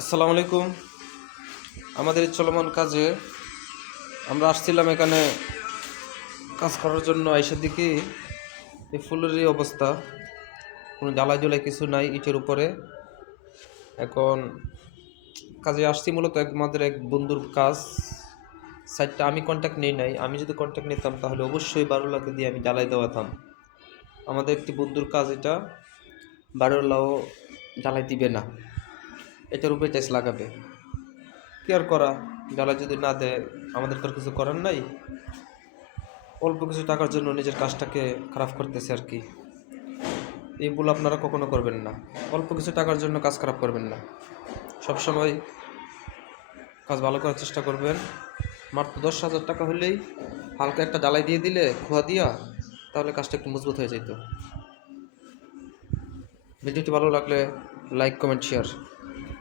আসসালামু আলাইকুম। আমাদের এই চলমান কাজে আমরা আসছিলাম এখানে কাজ করার জন্য। আইসার দিকে এই ফুলের এই অবস্থা, কোনো জ্বালাই জ্বলাই কিছু নাই ইটের উপরে। এখন কাজে আসছি মূলত আমাদের এক বন্ধুর কাজ। সাইডটা আমি কন্ট্যাক্ট নেই নাই, আমি যদি কন্ট্যাক্ট নিতাম তাহলে অবশ্যই 12 লাখ দিয়ে আমি জ্বালাই দেওয়াতাম। আমাদের একটি বন্ধুর কাজ, এটা 12 লাখ জ্বালাই দিবে না, এটার উপরে টেস্ট লাগাবে। কি আর করা, জ্বালাই যদি না দেয় আমাদের তো আর কিছু করার নাই। অল্প কিছু টাকার জন্য নিজের কাজটাকে খারাপ করতেছে আর কি। এই ভুল আপনারা কখনো করবেন না। অল্প কিছু টাকার জন্য কাজ খারাপ করবেন না, সবসময় কাজ ভালো করার চেষ্টা করবেন। মাত্র 10,000 টাকা হলেই হালকা একটা জ্বালাই দিয়ে দিলে, খোয়া দিয়া, তাহলে কাজটা একটু মজবুত হয়ে যেত। ভিডিওটি ভালো লাগলে লাইক, কমেন্ট, শেয়ার।